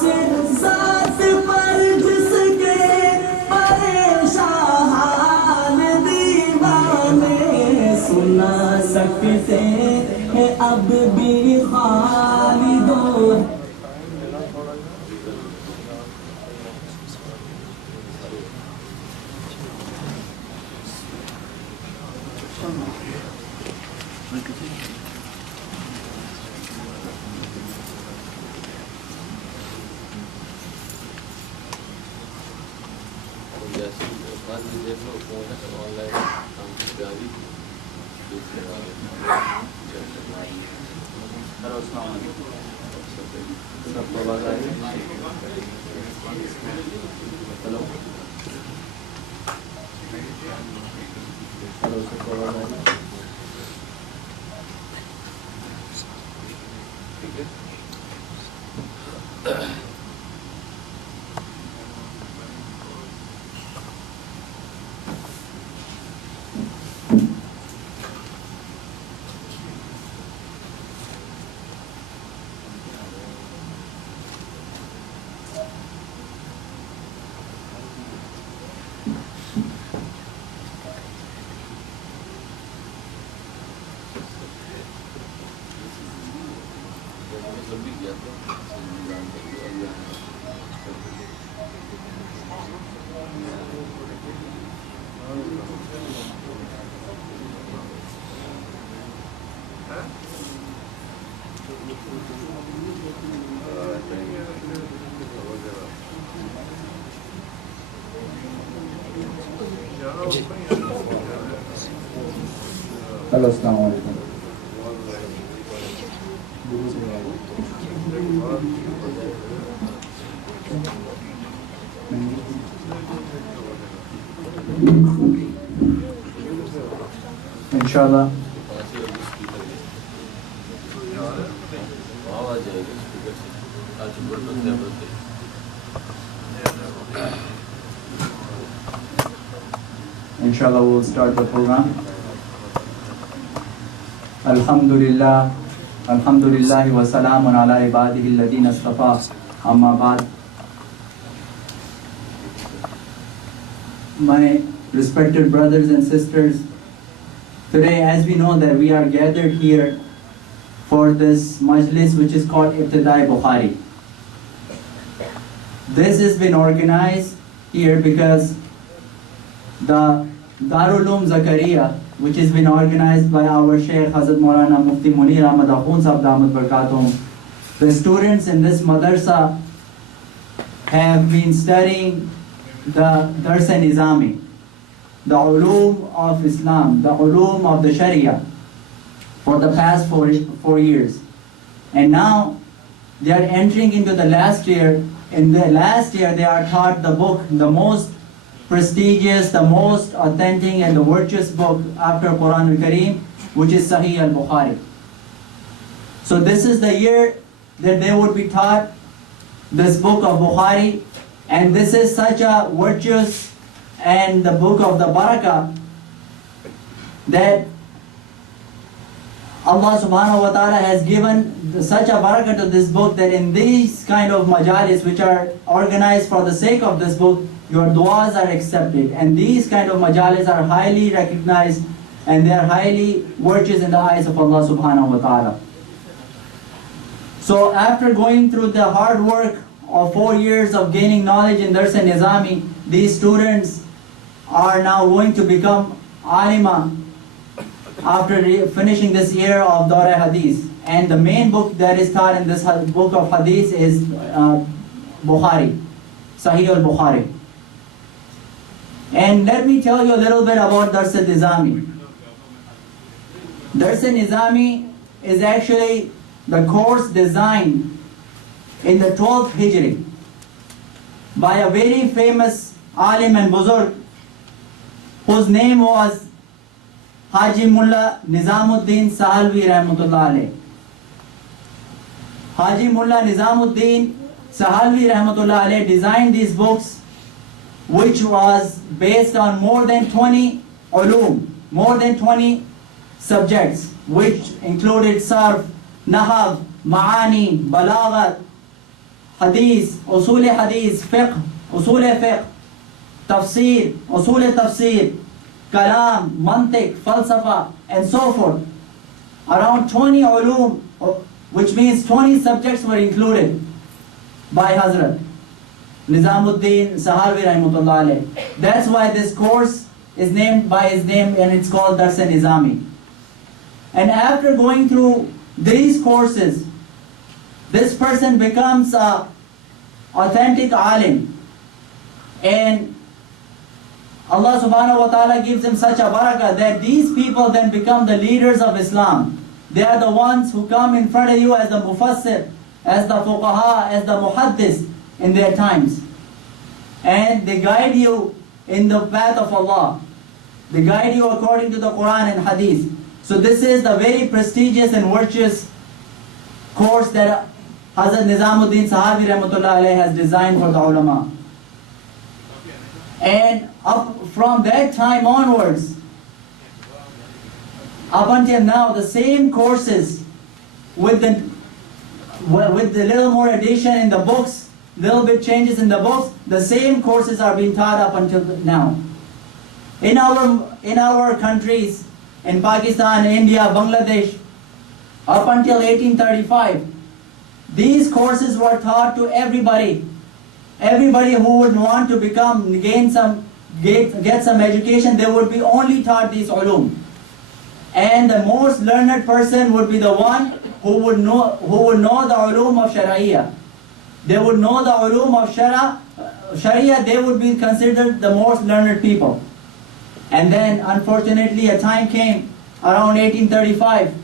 سے ذات پر جس کے پریشان دیوانے سنا سکتے ہیں اب بھی خالدوں. ہلو السلام علیکم. انشاءاللہ we'll start the program. Alhamdulillah wa salamun ala ibadihi alladhina istafa. Amma ba'd. My respected brothers and sisters, today as we know that we are gathered here for this majlis which is called Ibtidai Bukhari. This has been organized here because the Darul Uloom Zakaria, which has been organized by our Shaykh Hazrat Maulana Mufti Munir Ahmad Akhund Sahab Damat Barakatuhum. The students in this madrasa have been studying the Dars-e-Nizami, the Uloom of Islam, the Uloom of the Sharia for the past 4 years. And now they are entering into the last year. In the last year they are taught the book, the most prestigious, the most authentic and the virtuous book after Quran al-Kareem, which is Sahih al-Bukhari. So this is the year that they would be taught this book of Bukhari, and this is such a virtuous and the book of the barakah that Allah subhanahu wa ta'ala has given such a barakah to this book that in these kind of majalis which are organized for the sake of this book, your du'as are accepted, and these kind of majalis are highly recognized and they are highly virtuous in the eyes of Allah subhanahu wa ta'ala. So after going through the hard work of 4 years of gaining knowledge in Dars-e-Nizami, these students are now going to become alima after finishing this year of Dawra Hadith. And the main book that is taught in this book of Hadith is Bukhari, Sahih al-Bukhari. And let me tell you a little bit about Dars-e-Nizami. Dars-e-Nizami is actually the course designed in the 12th Hijri by a very famous alim and buzurg whose name was Haji Mullah Nizamuddin Sahalvi Rahmatullah Alayh. Haji Mullah Nizamuddin Sahalvi Rahmatullah Alayh designed these books, which was based on more than 20 ulum, more than 20 subjects, which included sarf, nahv, ma'ani, balaghat, hadith, usul hadith, fiqh, usul fiqh, tafsir, usul tafsir, kalam, mantiq, falsafa, and so forth. Around 20 ulum, which means 20 subjects were included by Hazrat Nizamuddin Sahawi Rahmatullah alayh. That's why this course is named by his name, and it's called Dars Nizami. And after going through these courses, this person becomes a authentic alim, and Allah subhanahu wa ta'ala gives him such a barakah that these people then become the leaders of Islam. They are the ones who come in front of you as the mufassir, as the fuqaha, as the muhaddis in their times. And they guide you in the path of Allah. They guide you according to the Quran and Hadith. So this is the very prestigious and virtuous course that Hazrat Nizamuddin Sahawi Rahmatullah alayhi has designed for the ulama. And up from that time onwards, up until now, the same courses with the little more addition in the books, little bit changes in the books, the same courses are being taught up until now. In our countries, in Pakistan, India, Bangladesh, up until 1835, these courses were taught to everybody. Everybody who would want to get some education, they would be only taught these ulum. And the most learned person would be the one who would know the ulum of Sharia. They would know the ulum of Sharia, they would be considered the most learned people. And then unfortunately a time came around 1835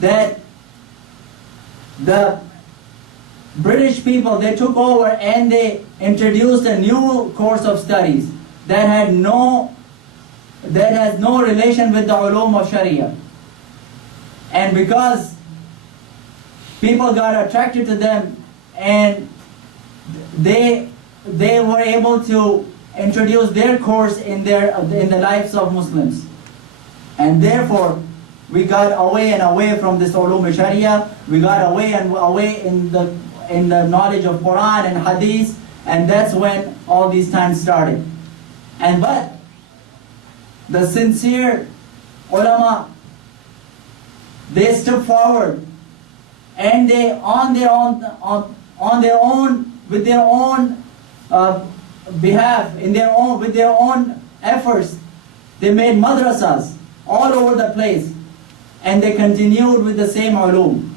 that the British people, they took over and they introduced a new course of studies that has no relation with the ulum of Sharia. And because people got attracted to them and they were able to introduce their course in the lives of Muslims. And therefore we got away and away from this ulum Sharia. We got away and away in the knowledge of Quran and Hadith, and that's when all these times started. But the sincere ulama, they stood forward, and they with their own behalf, with their own efforts, they made madrasas all over the place, and they continued with the same ulum.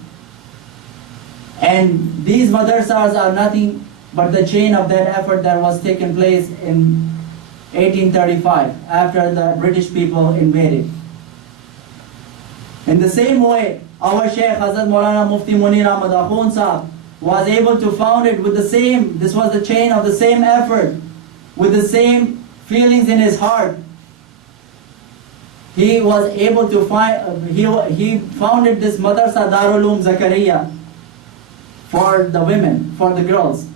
And these madrasas are nothing but the chain of that effort that was taken place in 1835 after the British people invaded. In the same way, our Shaykh Hazrat Maulana Mufti Munir Ahmad Akhund Sahab was able to found it with the same, this was the chain of the same effort, with the same feelings in his heart. He was able to he founded this Madrasa Darul Uloom Zakaria for the women, for the girls,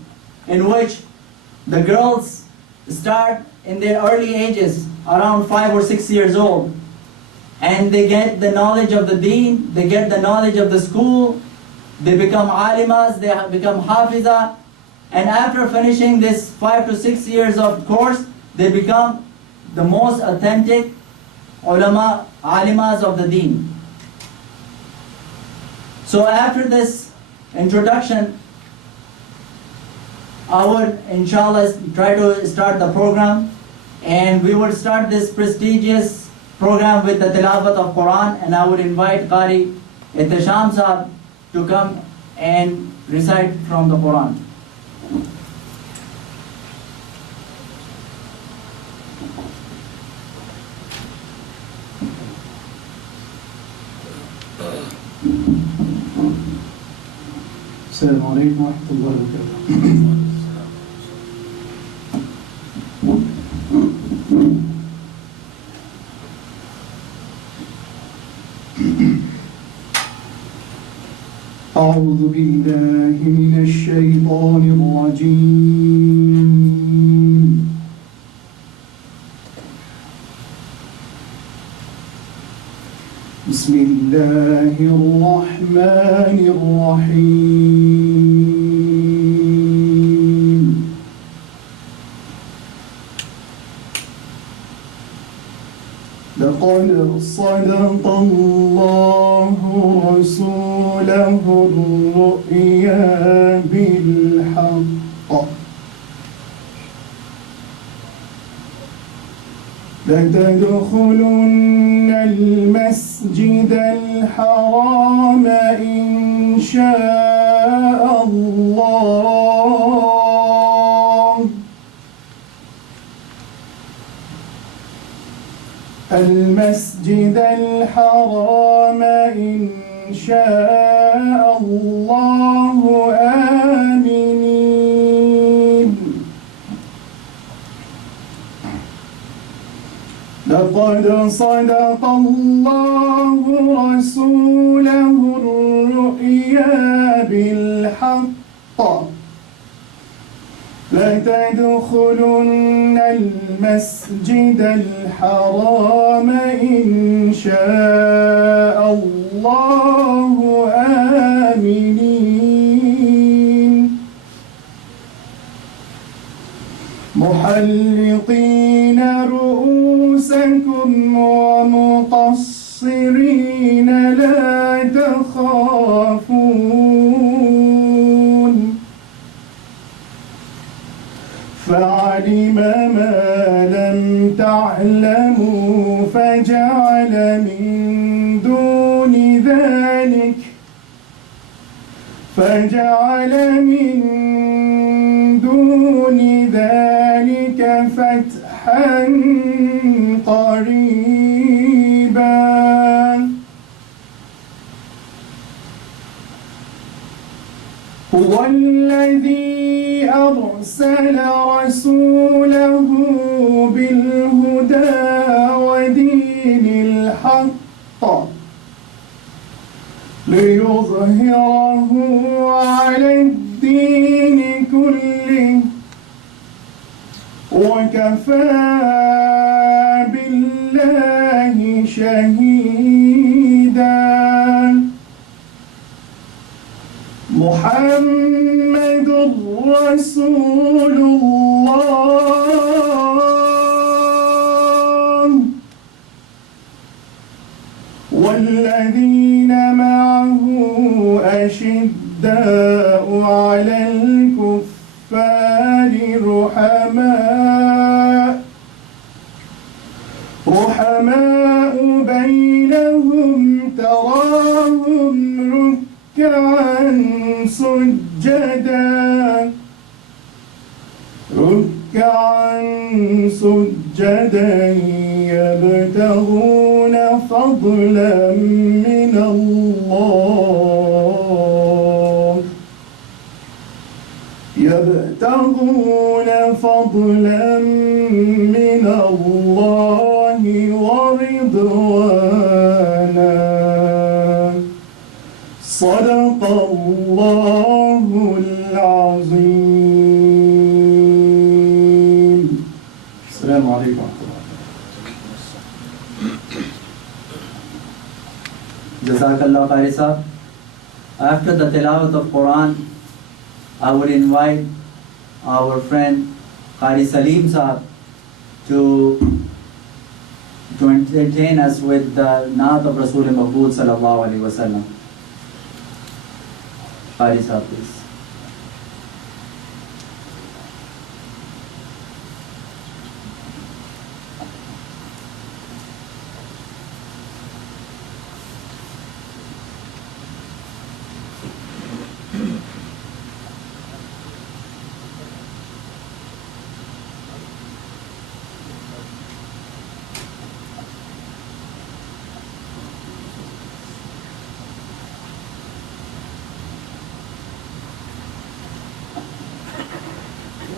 in which the girls start in their early ages, around 5 or 6 years old, and they get the knowledge of the deen, they get the knowledge of the school, they become alimas, they become hafiza, and after finishing this 5 to 6 years of course, they become the most authentic ulama, alimas of the deen. So after this introduction, I would inshallah try to start the program, and we would start this prestigious program with the tilawat of Quran, and I would invite Qari Ihtisham Sahab to come and recite from the Quran. السلام عليكم ورحمة الله وبركاته. أعوذ بالله من الشيطان الرجيم. بسم الله الرحمن الرحيم. لقد صدق الله رسوله الرؤيا بالحق لتدخلن المسجد الحرام إن شاء الله المسجد الحرام إن شاء الله آمنين لقد صدق الله رسوله الرؤيا بالحق لتدخلن المسجد الحرام إن شاء الله آمنين محلقين رؤوسكم ومقصرين لا تخافون فعلم ما لم تعلموا فجعل من دون ذلك فتحا قريبا هو الذي أرسل رسوله بالهدى ودين الحق ليظهره على الدين كله وكفى بالله شهيدا محمد رسول الله والذين معه أشداء على الكفار رحماء بينهم تراهم ركعا سجدا يبتغون فضلا من الله ورضوانا صدق الله العظيم. السلام عليكم ورحمة الله. Jazakallah Qari Sahab. After the tilawat of Quran, I would invite our friend Qari Salim Sahab to entertain us with the Naat of Rasul Mahbub Sallallahu Alaihi Wasallam. Qari Sahab, please.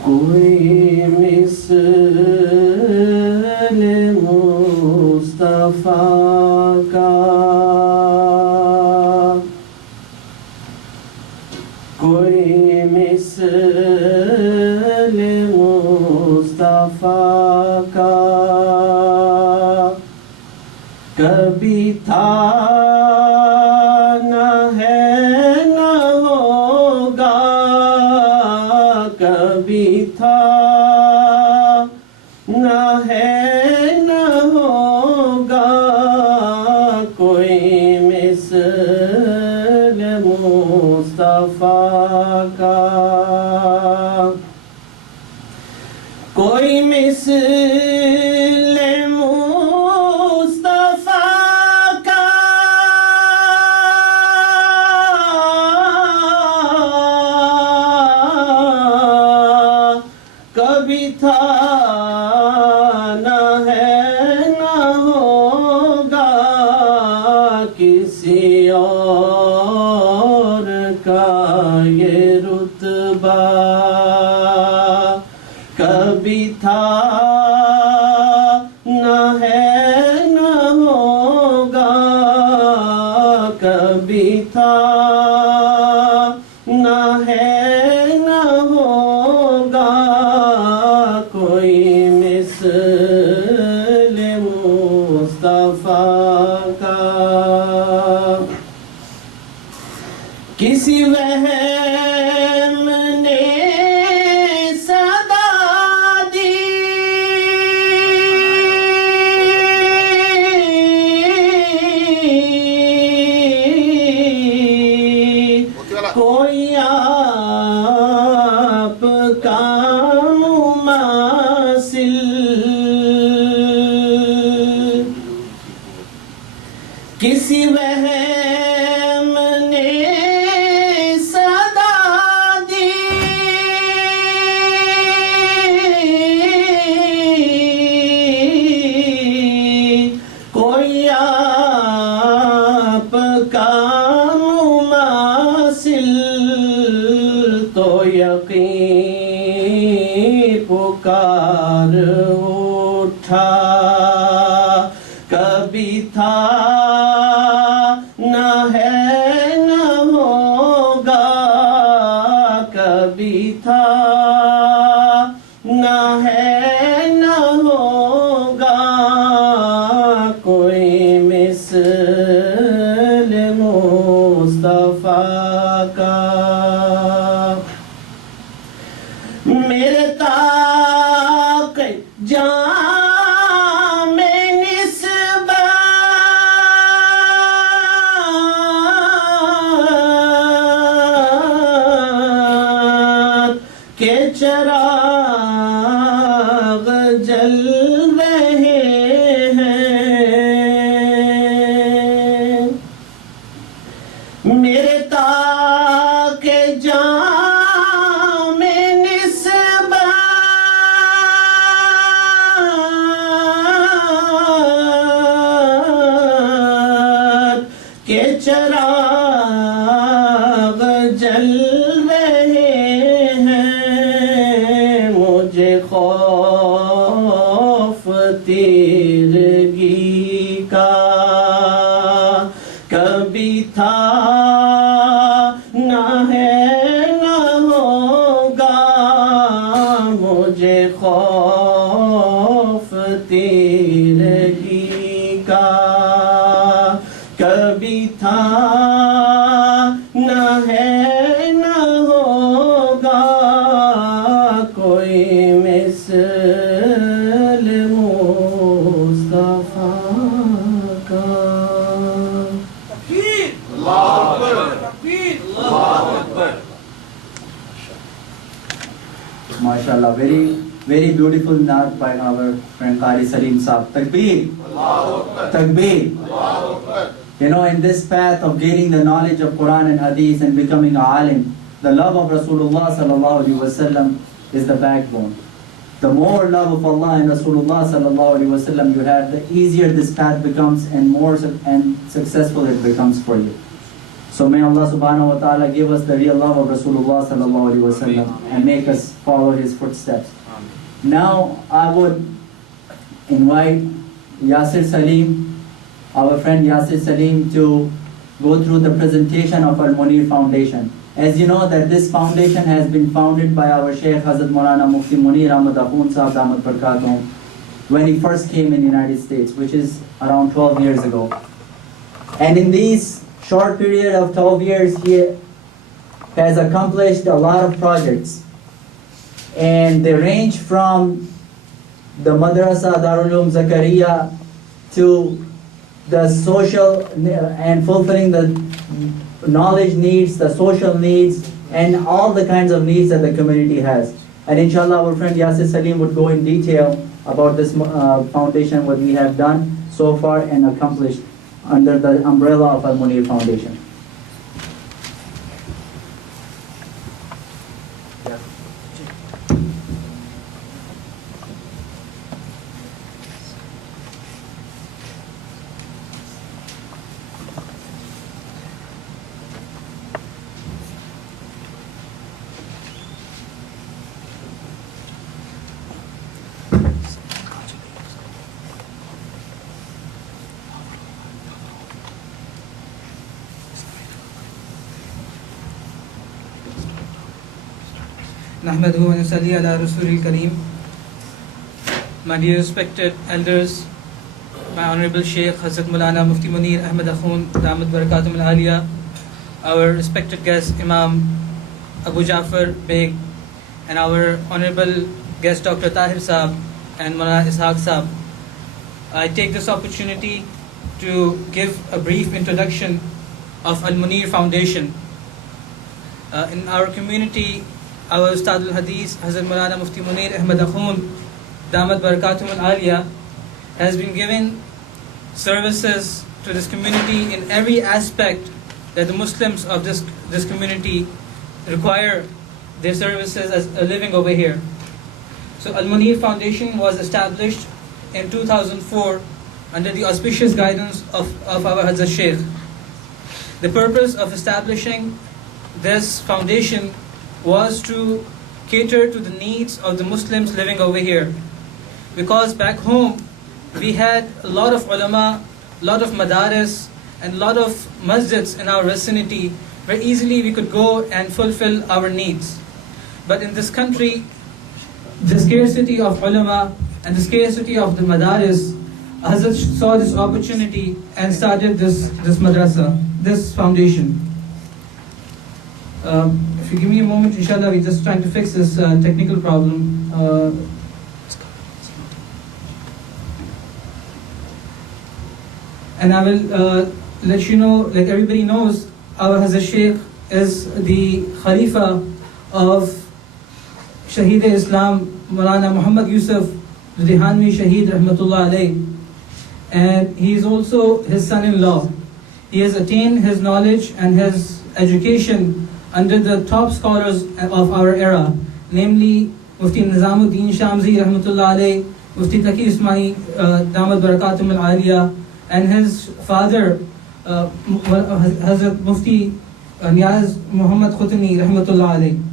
کوئی مثل مصطفیٰ کا کوئی مثل مصطفیٰ کا کبھی تھا نہ ہے نہ ہوگا کبھی تھا نہ ہے نہ ہوگا کا کوئی مثل مصطفیٰ کا کبھی تھا نہ ہے نہ ہوگا کسی اور کا یہ رتبہ کبھی تھا نہ ہے نہ ہوگا کبھی تھا نہ ہے نہ ہوگا کوئی مثل مصطفیٰ کا کسی وہم نے صدا دی کوئی آپ کا مماثل کسی وہم نے صدا دی کوئی آپ کا مماثل تو یقین پکار اٹھا کبھی تھا نہ ہے نہ ہوگا کبھی تھا نہ ہے نہ ہوگا کوئی مثل مصطفیٰ کا میرے تاق جام نسبت کے چراغ جل رہے ہیں میرے تاق جام نسبت کے چراغ جل رہے ہیں مجھے خوف تیرگی کا کبھی تھا نہ ہے نہ ہوگا مجھے خوف تیرگی کا کبھی تھا نہ ہے نہ ہوگا کوئی مثل مصطفیٰ کا MashaAllah, very beautiful naat by our friend Qari Salim Saab. Takbir! Takbir! You know, in this path of gaining the knowledge of Quran and Hadith and becoming a alim, the love of Rasulullah sallallahu alaihi wasallam is the backbone. The more love of Allah and Rasulullah sallallahu alaihi wasallam you have, the easier this path becomes and more and successful it becomes for you. So may Allah subhanahu wa ta'ala give us the real love of Rasulullah sallallahu alaihi wasallam and make us follow his footsteps. Now I would invite Yasir Salim, our friend Yasir Salim, to go through the presentation of Al Munir Foundation. As you know that this foundation has been founded by our Shaykh Hazrat Maulana Mufti Munir Ahmad Akhund Sahab Damat Barakatuh when he first came in the United States, which is around 12 years ago. And in these short period of 12 years, he has accomplished a lot of projects. And they range from the Madrasa Darul Uloom Zakaria to the social and fulfilling the knowledge needs, the social needs and all the kinds of needs that the community has. And inshallah, our friend Yasir Salim would go in detail about this foundation, what we have done so far and accomplished under the umbrella of Al Munir Foundation. نحمده ونصلي على رسول الكريم. My dear respected elders, my honorable Sheikh Hazrat Maulana Mufti Munir Ahmad Akhund Damat Barakatum Al-Aliya, our respected guest Imam Abu Ja'far Beg, and our honorable guest Dr. Tahir Saab and Maulana Ishaq Saab. I take this opportunity to give a brief introduction of Al Munir Foundation. In our community, our Ustad al-Hadith, Hazrat Maulana Mufti Munir Ahmad Akhund, Damat Barakatum Al-Aliya, has been giving services to this community in every aspect that the Muslims of this community require their services as a living over here. So Al Munir Foundation was established in 2004 under the auspicious guidance of our Hazrat Sheikh. The purpose of establishing this foundation was to cater to the needs of the Muslims living over here. Because back home, we had a lot of ulama, a lot of madaris, and a lot of masjids in our vicinity where easily we could go and fulfill our needs. But in this country, the scarcity of ulama and the scarcity of the madaris, Hazrat saw this opportunity and started this madrasa, this foundation. If you give me a moment, inshallah, we're just trying to fix this technical problem. And I will let you know, like everybody knows, our Hazrat Sheikh is the Khalifa of Shaheed Islam, Maulana Muhammad Yusuf Rihanwi Shaheed Rahmatullah Alayh. And he is also his son-in-law. He has attained his knowledge and his education under the top scholars of our era, namely Mufti Nizamuddin Shamsi Rahmatullah Alayh, Mufti Taqi Ismail Damat Barakatum Al-Aliya, and his father Hazrat Mufti Niyaz Muhammad Khutani Rahmatullah Alayh.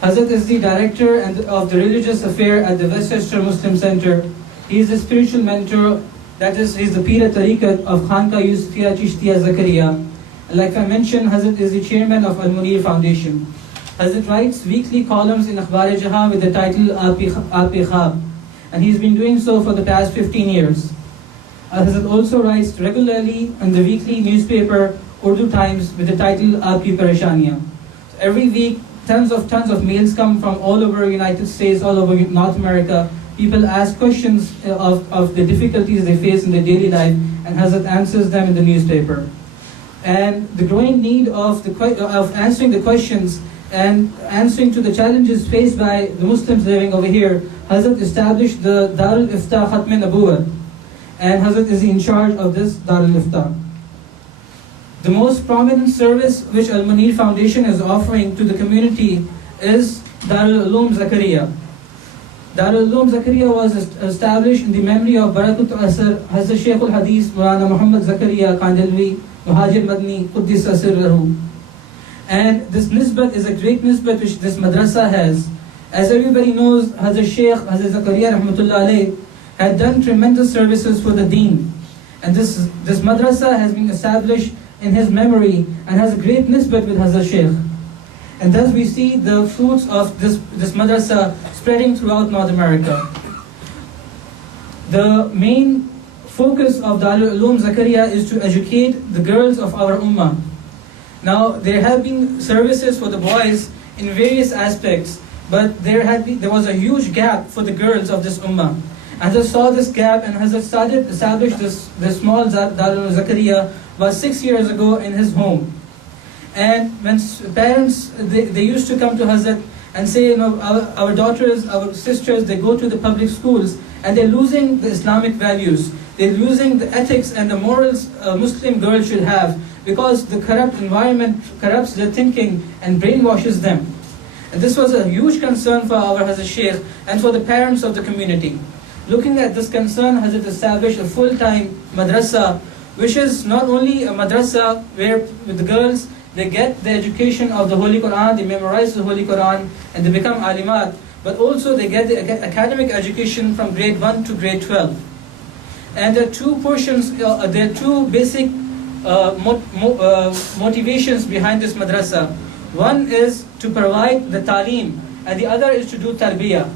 Hazrat is the director of the religious affair at the Westchester Muslim Center. He is a spiritual mentor. That is, he is the Pir Tariqat of Khanqa Yusufia Chishtiya Zakaria. And like I mentioned, Hazrat is the chairman of Al Munir Foundation. Hazrat writes weekly columns in Akhbar-e-Jahan with the title Aap-e Khab, and he's been doing so for the past 15 years. Hazrat also writes regularly in the weekly newspaper Urdu Times with the title Aapki Pareshaniyan. So every week, tons of mails come from all over United States, all over North America. People ask questions of the difficulties they face in their daily life, and Hazrat answers them in the newspaper. And the growing need of answering the questions and answering to the challenges faced by the Muslims living over here, Hazrat established the Darul Ifta Khatm Nabuwat, and Hazrat is in charge of this Darul Ifta. The most prominent service which Al Munir Foundation is offering to the community is Darul Uloom Zakaria. Darul Uloom Zakaria was established in the memory of Barakut Asr Hazrat Shaykh al-Hadith Maulana Muhammad Zakaria Kandalwi Muhajir Madni Quddis Asirrahu. And this nisbat is a great nisbat which this madrasa has. As everybody knows, Hazrat Shaykh Hazrat Zakaria Rahmatullah Alayh had done tremendous services for the deen. And this madrasa has been established in his memory and has a great nisbat with Hazrat Shaykh. And thus we see the fruits of this madrasa spreading throughout North America. The main focus of Darul Uloom Zakaria is to educate the girls of our ummah. Now, there have been services for the boys in various aspects, but there was a huge gap for the girls of this ummah. Hazrat saw this gap and Hazrat established this small Darul Zakaria about 6 years ago in his home. And when parents, they used to come to Hazrat and say, our daughters, our sisters, they go to the public schools and they're losing the Islamic values. They're losing the ethics and the morals a Muslim girl should have, because the corrupt environment corrupts their thinking and brainwashes them. And this was a huge concern for our Hazrat Sheikh and for the parents of the community. Looking at this concern, Hazrat established a full-time madrasa, which is not only a madrasa where with the girls, they get the education of the Holy Quran, they memorize the Holy Quran, and they become alimat, but also they get the academic education from grade 1 to grade 12. And there are two portions, there are two basic motivations behind this madrasa. One is to provide the taaleem, and the other is to do tarbiyah.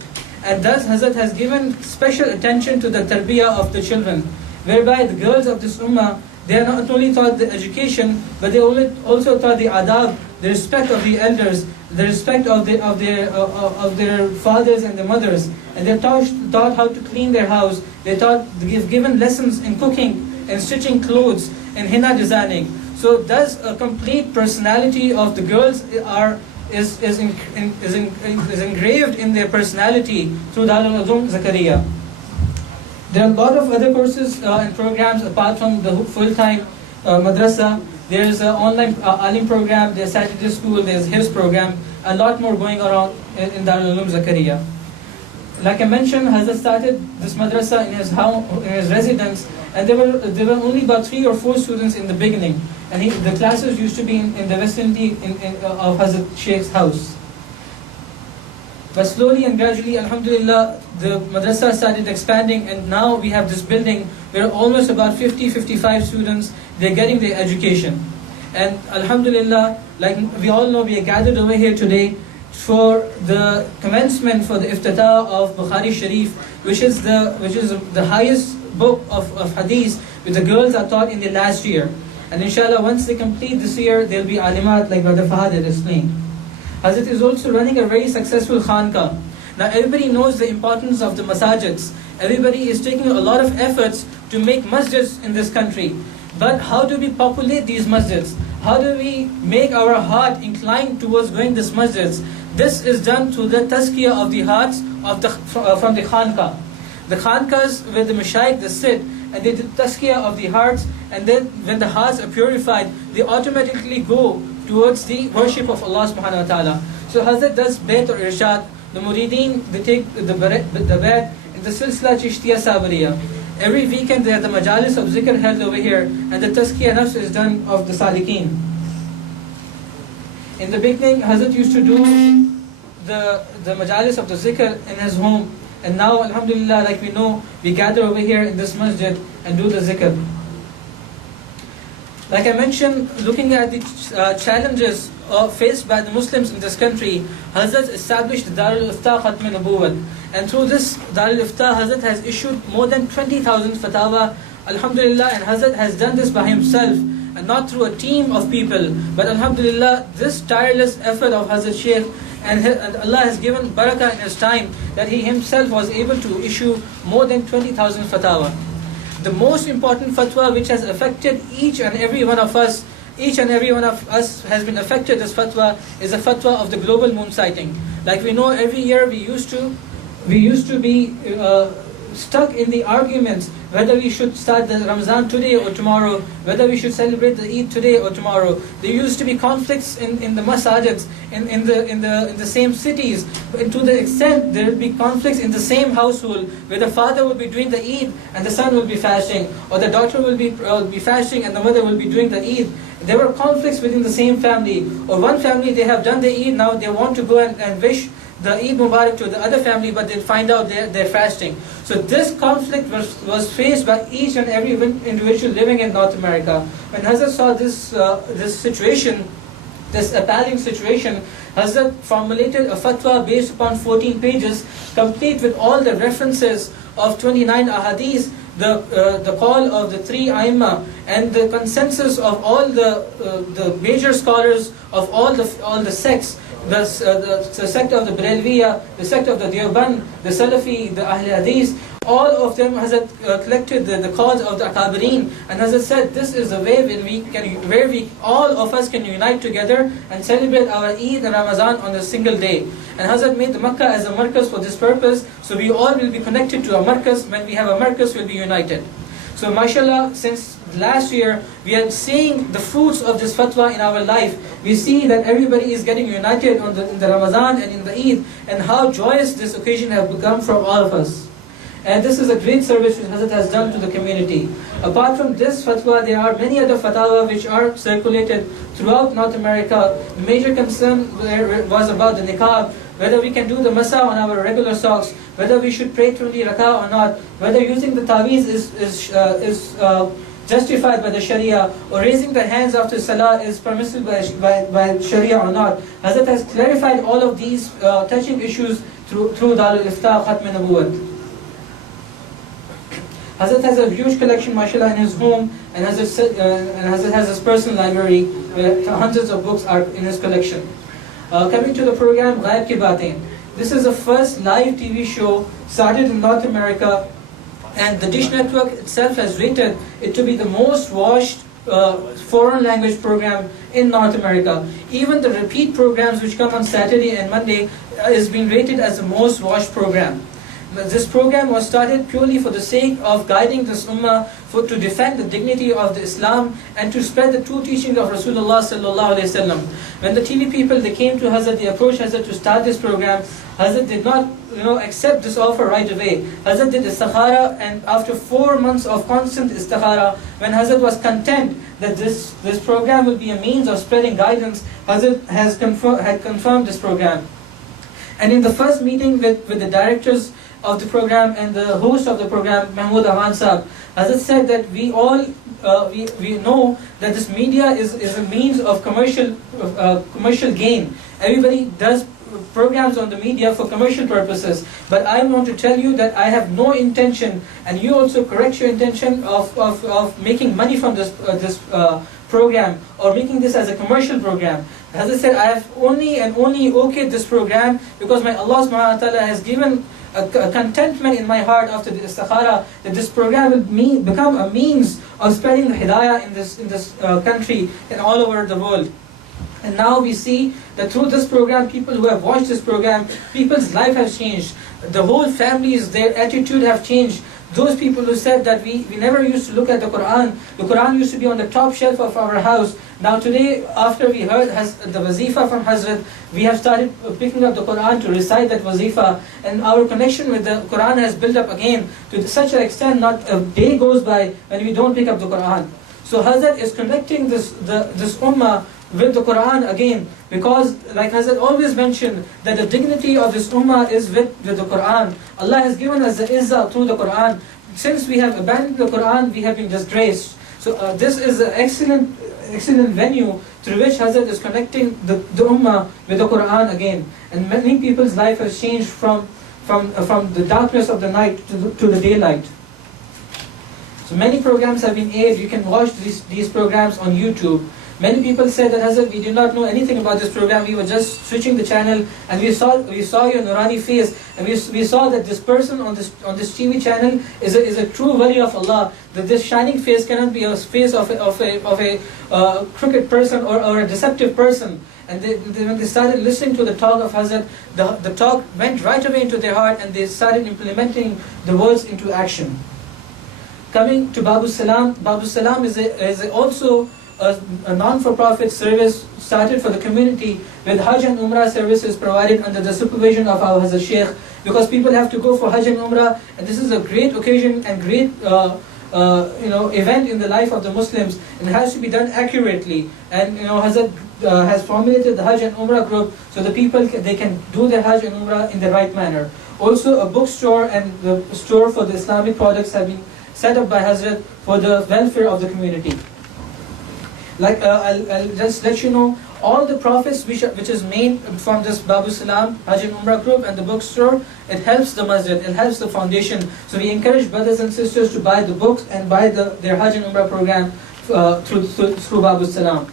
And thus Hazrat has given special attention to the tarbiyah of the children, whereby the girls of this ummah, they are not only taught the education, but they also taught the adab, the respect of the elders, the respect of their fathers and their mothers, and they're taught how to clean their house. They've given lessons in cooking and stitching clothes and henna designing. So thus a complete personality of the girls is engraved in their personality through Darul Uloom Zakaria. There are a lot of other courses and programs apart from the full-time madrasa. There's an online alim program, there's Saturday school, there's his program, a lot more going around in Darul Uloom Zakaria. Like I mentioned, Hazrat started this madrasa in his house, in his residence, and there were only about 3 or 4 students in the beginning, and the classes used to be in the vicinity of Hazrat Sheikh's house. But slowly and gradually, alhamdulillah, the madrasa started expanding, and now we have this building where almost about 50-55 students, they're getting their education. And alhamdulillah, like we all know, we are gathered over here today for the commencement for the iftitah of Bukhari Sharif, which is the highest book of hadith, which the girls are taught in the last year. And inshallah, once they complete this year, they'll be alimat, like Brother Fahad had explained. Hazrat is also running a very successful khanka. Now everybody knows the importance of the masajids. Everybody is taking a lot of efforts to make masjids in this country. But how do we populate these masjids? How do we make our heart inclined towards going to these masjids? This is done through the tazkiyah of the hearts from the khanka. The khankas where the mashayikh, they sit and they do tazkiyah of the hearts, and then when the hearts are purified, they automatically go towards the worship of Allah subhanahu wa ta'ala. So Hazrat does bayt or irshad. The murideen, they take the bayt in the silsila Chishtiya Sabariya. Every weekend there are the majalis of zikr held over here, and the tazkiyah nafs is done of the salikeen. In the beginning, Hazrat used to do the majalis of the zikr in his home, and now alhamdulillah, like we know, we gather over here in this masjid and do the zikr. Like I mentioned, looking at the challenges faced by the Muslims in this country, Hazrat established the Darul Iftah Khatm Nubuwwat. And through this Darul Iftah, Hazrat has issued more than 20,000 fatawa, alhamdulillah, and Hazrat has done this by himself, and not through a team of people. But alhamdulillah, this tireless effort of Hazrat Sheikh, and Allah has given barakah in his time, that he himself was able to issue more than 20,000 fatawa. The most important fatwa which has affected each and every one of us has been affected, this fatwa is a fatwa of the global moon sighting. Like we know, every year we used to be stuck in the arguments whether we should start the Ramzan today or tomorrow, whether we should celebrate the Eid today or tomorrow. There used to be conflicts in the masajids, in the same cities, and to the extent there would be conflicts in the same household, where the father will be doing the Eid and the son will be fasting, or the daughter will be fasting and the mother will be doing the Eid. There were conflicts within the same family, or one family, they have done the Eid, now they want to go and wish the Eid Mubarak to the other family, but they'll find out they're fasting. So this conflict was faced by each and every individual living in North America. When Hazrat saw this situation, this appalling situation, Hazrat formulated a fatwa based upon 14 pages, complete with all the references of 29 ahadith, the call of the 3 Aimma, and the consensus of all the major scholars of all the sects. The sect of the Barelviya, the sect of the Deoband, the Salafi, the Ahl Hadith, all of them Hazrat collected the cause of the Akabirin, and Hazrat said this is the way where we all of us can unite together and celebrate our Eid and Ramadan on a single day. And Hazrat made the Makkah as a markaz for this purpose, so we all will be connected to a markaz. When we have a markaz, we'll be united. So mashallah, since last year, we are seeing the fruits of this fatwa in our life. We see that everybody is getting united in the Ramadan and in the Eid, and how joyous this occasion has become for all of us. And this is a great service which Hazrat has done to the community. Apart from this fatwa, there are many other fatwa which are circulated throughout North America. The major concern was about the niqab, whether we can do the masa on our regular socks, whether we should pray 20 rakah or not, whether using the taweez is justified by the Sharia, or raising the hands after salah is permissible by Sharia or not. Hazrat has clarified all of these touching issues through Darul Iftah Khatm Nabuwat. Hazrat has a huge collection, mashallah, in his home, and Hazrat has his personal library where hundreds of books are in his collection. Coming to the program Ghaib Ki Baatein. This is the first live TV show started in North America, and the Dish Network itself has rated it to be the most watched foreign language program in North America. Even the repeat programs which come on Saturday and Monday is being rated as the most watched program. This program was started purely for the sake of guiding this ummah to defend the dignity of the Islam and to spread the true teaching of Rasulullah sallallahu alaihi wasallam. When the TV people, they came to Hazrat, they approached Hazrat to start this program. Hazrat did not accept this offer right away. Hazrat did istikhara, and after 4 months of constant istikhara, when Hazrat was content that this program will be a means of spreading guidance, Hazrat had confirmed this program. And in the first meeting with the directors of the program and the host of the program, Mahmood Aman Sahab, Hazrat said that we all we know that this media is a means of commercial gain. Everybody does programs on the media for commercial purposes, but I want to tell you that I have no intention, and you also correct your intention of making money from this program or making this as a commercial program. As I said, I have only okayed this program because my Allah subhanahu wa ta'ala has given a contentment in my heart after the istikhara that this program will become a means of spreading the hidayah in this country and all over the world. And now we see that through this program, people who have watched this program, people's life has changed. The whole families, their attitude have changed. Those people who said that we never used to look at the Quran used to be on the top shelf of our house. Now today, after we heard the wazifa from Hazrat, we have started picking up the Quran to recite that wazifa, and our connection with the Quran has built up again to such an extent not a day goes by when we don't pick up the Quran. So Hazrat is connecting this ummah with the Quran again, because like Hazrat always mentioned that the dignity of this ummah is with the Quran. Allah has given us the izzah through the Quran. Since we have abandoned the Quran, we have been disgraced. So this is an excellent venue through which Hazrat is connecting the ummah with the Quran again. And many people's life has changed from the darkness of the night to the daylight. So many programs have been aired. You can watch these programs on YouTube. Many people said that Hazrat, we did not know anything about this program. We were just switching the channel, and we saw your Nurani face, and we saw that this person on this TV channel is a true wali of Allah. That this shining face cannot be a face of a crooked person or a deceptive person. And when they started listening to the talk of Hazrat, the talk went right away into their heart, and they started implementing the words into action. Coming to Babu Salam, Babu Salam is also a non-for-profit service started for the community, with Hajj and Umrah services provided under the supervision of our Hazrat Sheikh, because people have to go for Hajj and Umrah, and this is a great occasion and great event in the life of the Muslims, and it has to be done accurately. And Hazrat has formulated the Hajj and Umrah group so the people they can do their Hajj and Umrah in the right manner. Also, a bookstore and the store for the Islamic products have been set up by Hazrat for the welfare of the community. I'll just let you know, all the profits which is made from this Babu Salam Hajj and Umrah group and the bookstore, it helps the masjid, it helps the foundation. So we encourage brothers and sisters to buy the books and buy their Hajj and Umrah program through Babu Salam.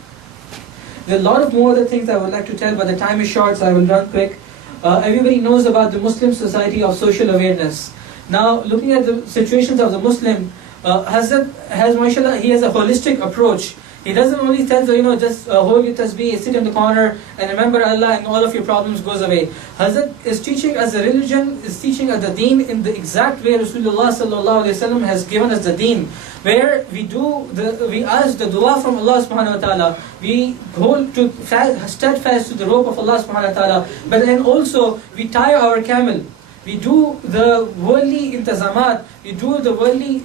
There are a lot of more other things I would like to tell, but the time is short, so I will run quick. Everybody knows about the Muslim Society of Social Awareness. Now, looking at the situations of the Muslim, Hazrat has, mashallah, he has a holistic approach. He doesn't only tell you, just hold your tasbih, sit in the corner and remember Allah and all of your problems goes away. Hazrat is teaching us the religion, is teaching us the deen in the exact way Rasulullah sallallahu alaihi wasallam has given us the deen. Where we ask the dua from Allah subhanahu wa ta'ala, we hold to steadfast to the rope of Allah subhanahu wa ta'ala, but then also we tie our camel. We do the worldly intazamat, we do the worldly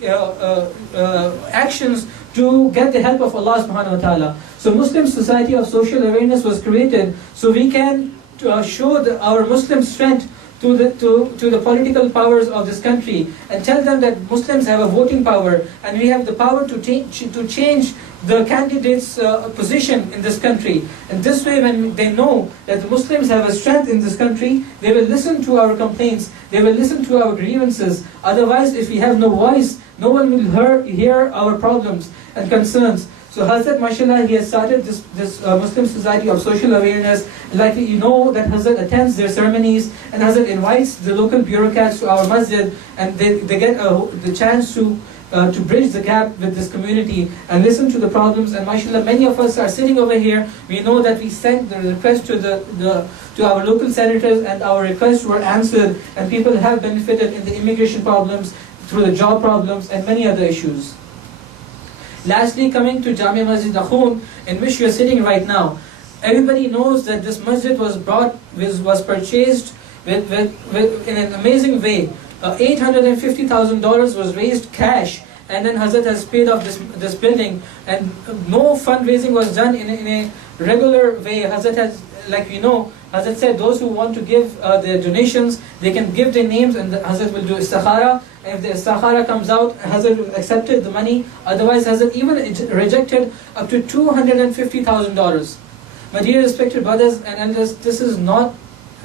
actions to get the help of Allah subhanahu wa ta'ala. So Muslim Society of Social Awareness was created so we can show our Muslim strength to the political powers of this country and tell them that Muslims have a voting power and we have the power to change the candidate's position in this country. And this way, when they know that the Muslims have a strength in this country, they will listen to our complaints, they will listen to our grievances. Otherwise, if we have no voice, no one will hear our problems and concerns. So Hazrat, mashallah, he has started this Muslim Society of Social Awareness. Like you know that Hazrat attends their ceremonies and Hazrat invites the local bureaucrats to our masjid and they get the chance to bridge the gap with this community and listen to the problems. And mashallah, many of us are sitting over here. We know that we sent the request to our local senators and our requests were answered and people have benefited in the immigration problems, through the job problems and many other issues. Lastly, coming to Jami Masjid Dakhun, in which you are sitting right now, everybody knows that this masjid was purchased in an amazing way. $850,000 was raised cash, and then Hazrat has paid off this building, and no fundraising was done in a regular way. Hazrat has, like we know, Hazrat said those who want to give their donations, they can give their names and Hazrat will do istikhara. And if the istikhara comes out, Hazrat accepted the money. Otherwise, Hazrat even rejected up to $250,000. My dear respected brothers and elders, this is not,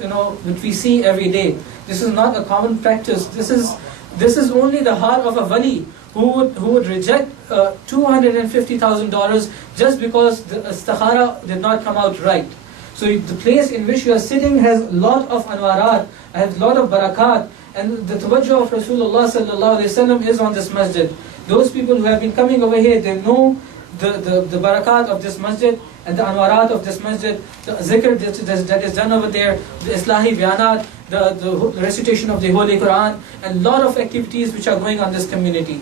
what we see every day. This is not a common practice. This is only the heart of a wali who would reject $250,000 just because the istikhara did not come out right. So the place in which you are sitting has a lot of anwarat, has a lot of barakat, and the tawajjuh of Rasulullah sallallahu alaihi wasallam is on this masjid. Those people who have been coming over here, they know the barakat of this masjid and the anwarat of this masjid, the zikr that is done over there, the islahi bayanat, the recitation of the Holy Quran, and a lot of activities which are going on this community,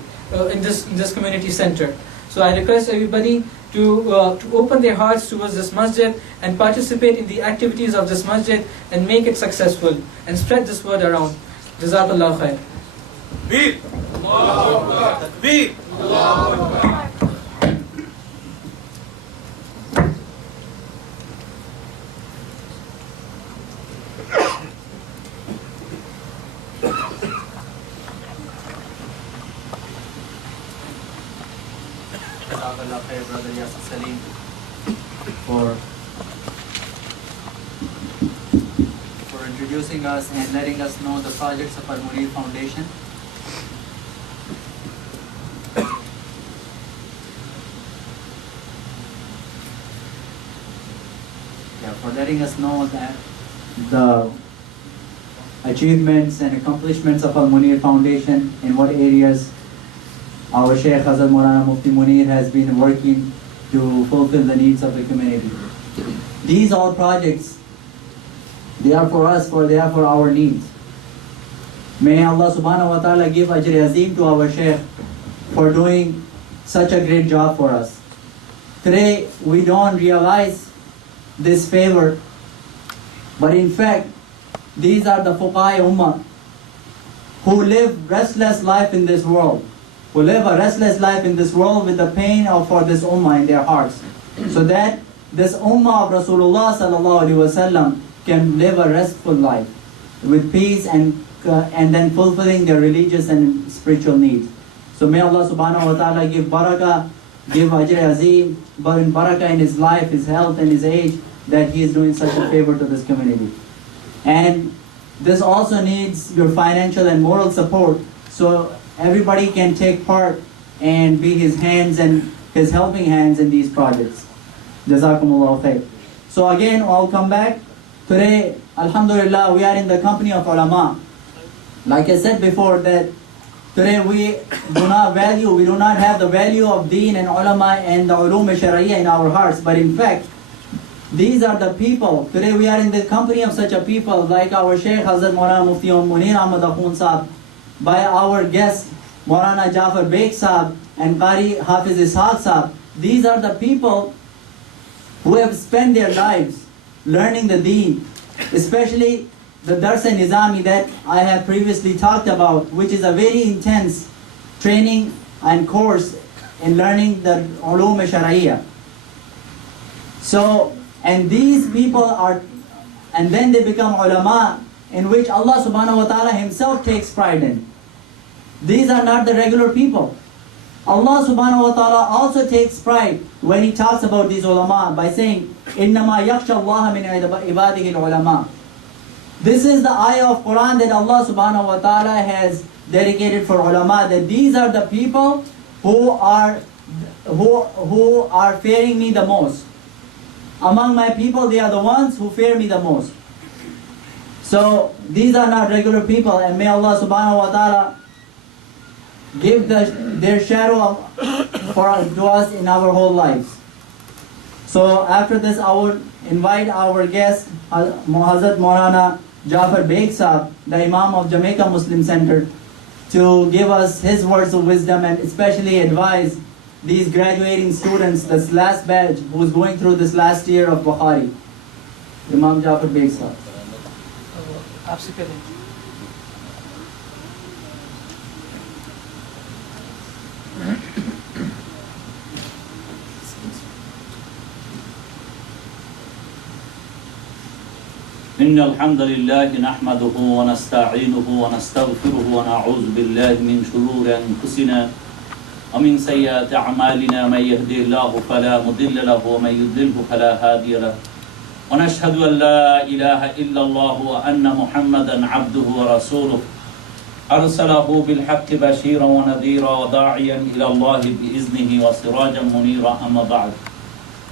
in this community center. So I request everybody to open their hearts towards this masjid and participate in the activities of this masjid and make it successful and spread this word around. Jazakallah khair. Takbir! Allahu Akbar! Takbir! Allahu Akbar! Jazakallah khair, Brother Yasir Salim, for introducing us and letting us know the projects of Al Munir Foundation. For letting us know that the achievements and accomplishments of Al Munir Foundation, in what areas our Shaykh Hazrat Maulana Mufti Munir has been working to fulfill the needs of the community. These all projects, they are for us, they are for our needs. May Allah subhanahu wa ta'ala give Ajr Azim to our Shaykh for doing such a great job for us. Today, we don't realize this favor, but in fact, these are the Fuqaha Ummah who live restless life in this world, who live a restless life in this world with the pain for this Ummah in their hearts, so that this Ummah of Rasulullah sallallahu alaihi wasallam can live a restful life with peace and then fulfilling their religious and spiritual needs. So may Allah subhanahu wa ta'ala give barakah, give Ajr Azim, but in barakah in his life, his health and his age, that he is doing such a favor to this community. And this also needs your financial and moral support, so everybody can take part and be his hands and his helping hands in these projects. Jazakumullah khair. So again, I'll come back. Today, alhamdulillah, we are in the company of ulama. Like I said before, that today we do not have the value of deen and ulama and the ulum shari'ah in our hearts. But in fact, these are the people. Today we are in the company of such a people like our Shaykh Hazrat Maulana Mufti Munir Ahmad Akhund Sahab, by our guest Maulana Jafar Beg Sahab and Qari Hafiz Ishaq Sahab. These are the people who have spent their lives learning the deen, especially the Dars-e-Nizami that I have previously talked about, which is a very intense training and course in learning the ulum shari'ah. So, and these people are, and then they become ulama, in which Allah subhanahu wa ta'ala himself takes pride in. These are not the regular people. Allah subhanahu wa ta'ala also takes pride when He talks about these ulama by saying, إِنَّمَا يَخْشَى اللَّهَ مِنْ عِبَادِهِ الْعُلَمَاءِ. This is the ayah of Quran that Allah subhanahu wa ta'ala has dedicated for ulama, that these are the people who are fearing me the most. Among my people, they are the ones who fear me the most. So these are not regular people, and may Allah subhanahu wa ta'ala give their shadow to us in our whole lives. So after this, I would invite our guest, Hazrat Maulana Jafar Beg Sahab, the Imam of Jamaica Muslim Center, to give us his words of wisdom and especially advise these graduating students, this last batch who is going through this last year of Bukhari. Imam Jafar Beg Sahab. आपसे पहले إن الحمد لله نحمده ونستعينه ونستغفره ونعوذ بالله من شرور أنفسنا ومن سيئات أعمالنا من يهده الله فلا مضل له ومن يضلل فلا هادي له ونشهد أن لا إله إلا الله وأن محمدا عبده ورسوله أرسله بالحق بشيرا ونذيرا وداعيا إلى الله بإذنه وسراجا منيرا أما بعد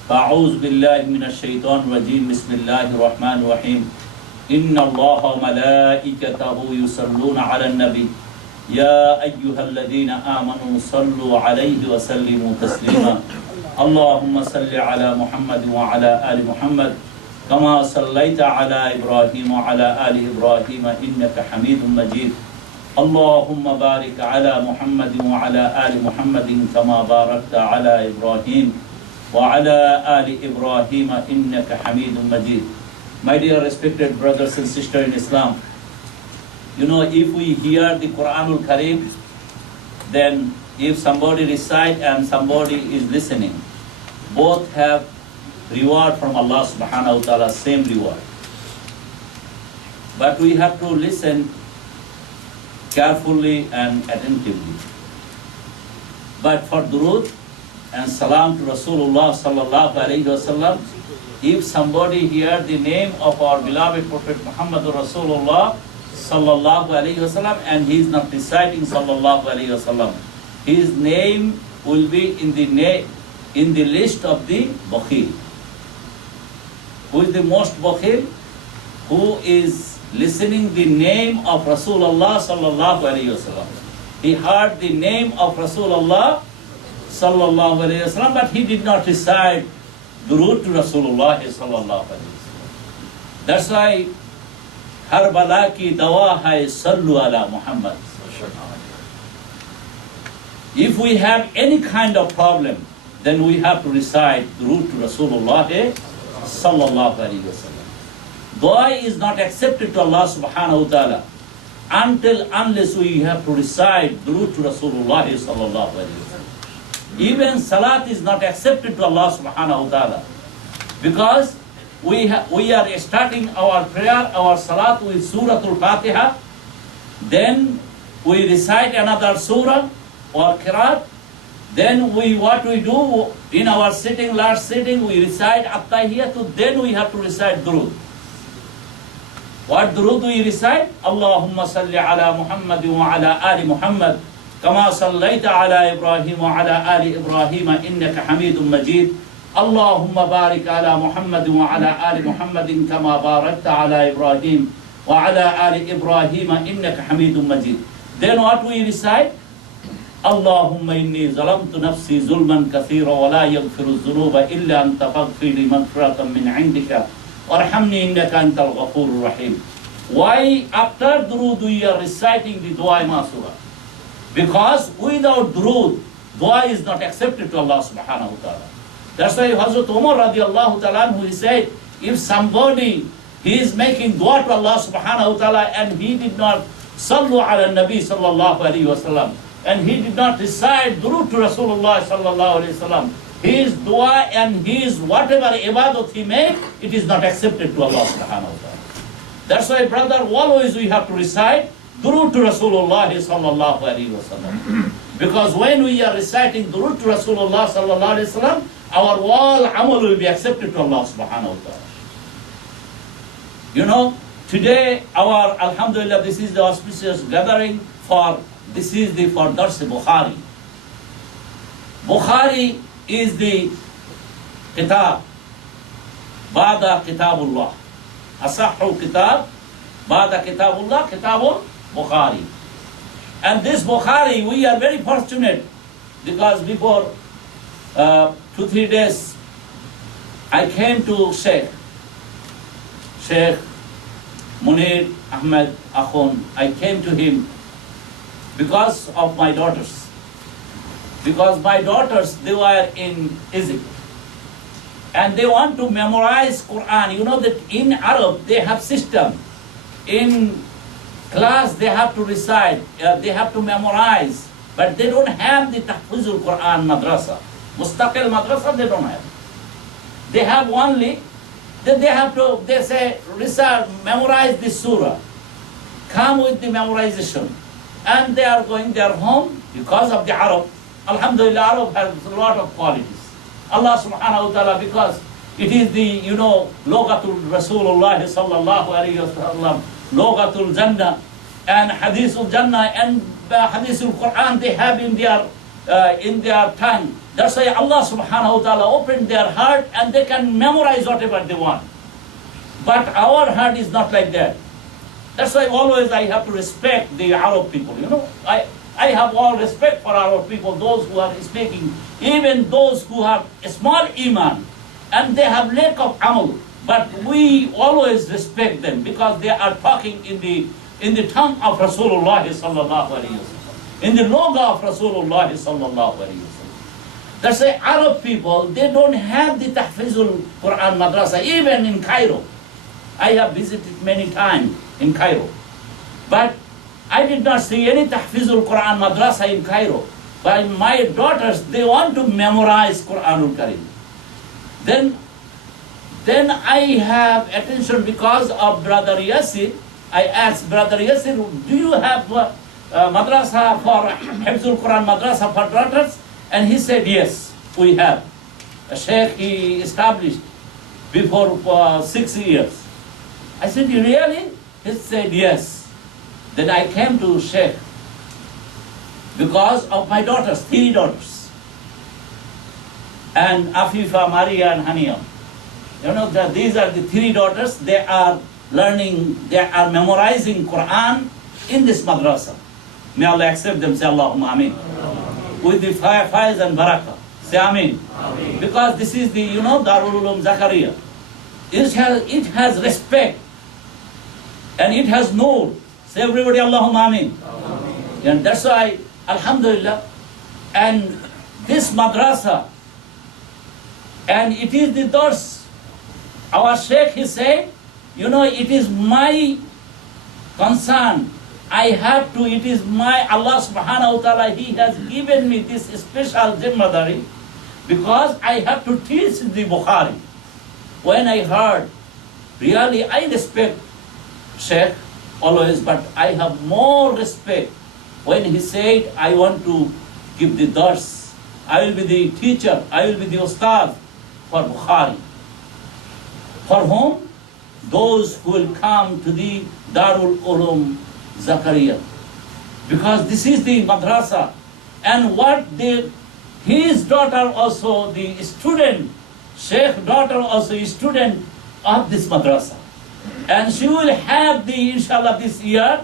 فأعوذ بالله من الشيطان الرجيم بسم الله الرحمن الرحيم إن الله وملائكته يصلون على النبي يا أيها الذين آمنوا صلوا عليه وسلموا تسليما اللهم صل على محمد وعلى آل محمد كما صليت على إبراهيم وعلى آل إبراهيم إنك حميد مجيد اللهم بارك على محمد وعلى آل محمد كما باركت على إبراهيم وعلى آل إبراهيم إنك حميد مجيد. My dear respected brothers and sisters in Islam, you know, if we hear the Quranul Kareem, then if somebody recite and somebody is listening, both have reward from Allah subhanahu wa ta'ala, same reward. But we have to listen carefully and attentively. But for durood and salam to Rasulullah sallallahu alayhi wa sallam, if somebody hear the name of our beloved Prophet Muhammad Rasulullah sallallahu alayhi wa sallam and he is not reciting sallallahu alayhi wa sallam, his name will be in the list of the bakhil. Who is the most bakhil? Who is listening the name of Rasulullah sallallahu alayhi wa sallam. He heard the name of Rasulullah sallallahu alayhi wa sallam, but he did not recite durood to Rasulullah sallallahu alayhi wa sallam. That's why har bala ki dawa hai sallu ala Muhammad. If we have any kind of problem, then we have to recite durood to Rasulullah sallallahu alayhi wa sallam. Dua is not accepted to Allah subhanahu wa ta'ala unless we have to recite durood to Rasulullah sallallahu alayhi wa sallam. Even salat is not accepted to Allah subhanahu wa ta'ala because we are starting our prayer, our salat with Surah Al-Fatiha, then we recite another surah or qiraat, then what we do in our last sitting, we recite At-Tahiyyatu, then we have to recite durood. What durood we recite? Allahumma salli ala Muhammad wa ala ali Muhammad كما صليت على إبراهيم وعلى آل إبراهيم إنك حميد مجيد اللهم بارك على محمد وعلى آل محمد كما باركت على إبراهيم وعلى آل إبراهيم إنك حميد مجيد. Then what we recite? اللهم إني ظلمت نفسي ظلما كثيرا ولا يغفر الذنوب إلا أنت فاغفر لي مغفرة من عندك وارحمني إنك أنت الغفور الرحيم. Why after Durood we are reciting the Dua Masura? Because without Durood, Dua is not accepted to Allah subhanahu wa ta'ala. That's why Hazrat Umar radiallahu ta'ala he said, if somebody he is making Dua to Allah subhanahu wa ta'ala and he did not Sallu ala Nabi sallallahu alayhi wa sallam, and he did not recite Durood to Rasulullah sallallahu alayhi wa sallam, his Dua and his whatever ibadat he made, it is not accepted to Allah subhanahu wa ta'ala. That's why, brother, always we have to recite Durood to Rasulullah sallallahu alayhi wa sallam. Because when we are reciting Durood to Rasulullah sallallahu alayhi wa sallam, our all amal will be accepted to Allah subhanahu wa ta'ala. You know, today our, alhamdulillah, this is the auspicious gathering for Dars Bukhari. Bukhari is the kitab, Bada Kitabullah. Asahhu kitab, Bada Kitabullah, Kitabul Bukhari. And this Bukhari, we are very fortunate because before 2-3 days, I came to Sheikh Munir Ahmed Akhon. I came to him because of my daughters. Because my daughters, they were in Egypt. And they want to memorize Quran. You know that in Arab, they have system. In class, they have to recite, they have to memorize. But they don't have the Tahfizul Quran madrasa. Mustaqil madrasa, they don't have. They have only, they have to, they say, recite, memorize this surah. Come with the memorization. And they are going their home because of the Arab. Alhamdulillah, Arab has a lot of qualities. Allah subhanahu wa ta'ala, because it is the, you know, Logatul Rasulullah sallallahu alayhi wa sallam, Logatul Jannah, and Hadithul Jannah, and Hadithul Quran they have in their tongue. That's why Allah subhanahu wa ta'ala opened their heart and they can memorize whatever they want. But our heart is not like that. That's why always I have to respect the Arab people, you know. I have all respect for Arab people, those who are speaking, even those who have a small iman, and they have lack of amal. But we always respect them because they are talking in the tongue of Rasulullah sallallahu alaihi wasallam, in the logo of Rasulullah sallallahu alaihi wasallam. That's why Arab people, they don't have the Tahfizul Quran madrasa, even in Cairo. I have visited many times in Cairo. But I did not see any Tahfizul Quran madrasa in Cairo. But my daughters, they want to memorize Quranul Karim. Then I have attention because of Brother Yasir. I asked Brother Yasir, do you have madrasa for Hifzul Quran madrasa for daughters? And he said, yes, we have. A sheikh he established before 6 years. I said, really? He said, yes. Then I came to Sheikh because of my daughters, 3 daughters. And Afifa, Maria and Hania. You know that these are the 3 daughters. They are learning, they are memorizing Quran in this madrasa. May Allah accept them. Say Allahumma Ameen. With the faiz and barakah. Say Ameen. Because this is the, you know, Darul Ulum Zakaria. It has respect. And it has nur. Say everybody Allahumma Ameen. And that's why, alhamdulillah, and this madrasa, and it is the dars. Our Sheikh, he said, you know, it is my concern. I have to, it is my, Allah subhanahu wa ta'ala, He has given me this special zimmadari because I have to teach the Bukhari. When I heard, really I respect Sheikh always, but I have more respect when he said, I want to give the dars. I will be the teacher, I will be the ustad for Bukhari. For whom? Those who will come to the Darul Ulum Zakaria. Because this is the madrasa. And his daughter also, the student, Sheikh daughter also is student of this madrasa. And she will have the, inshallah, this year,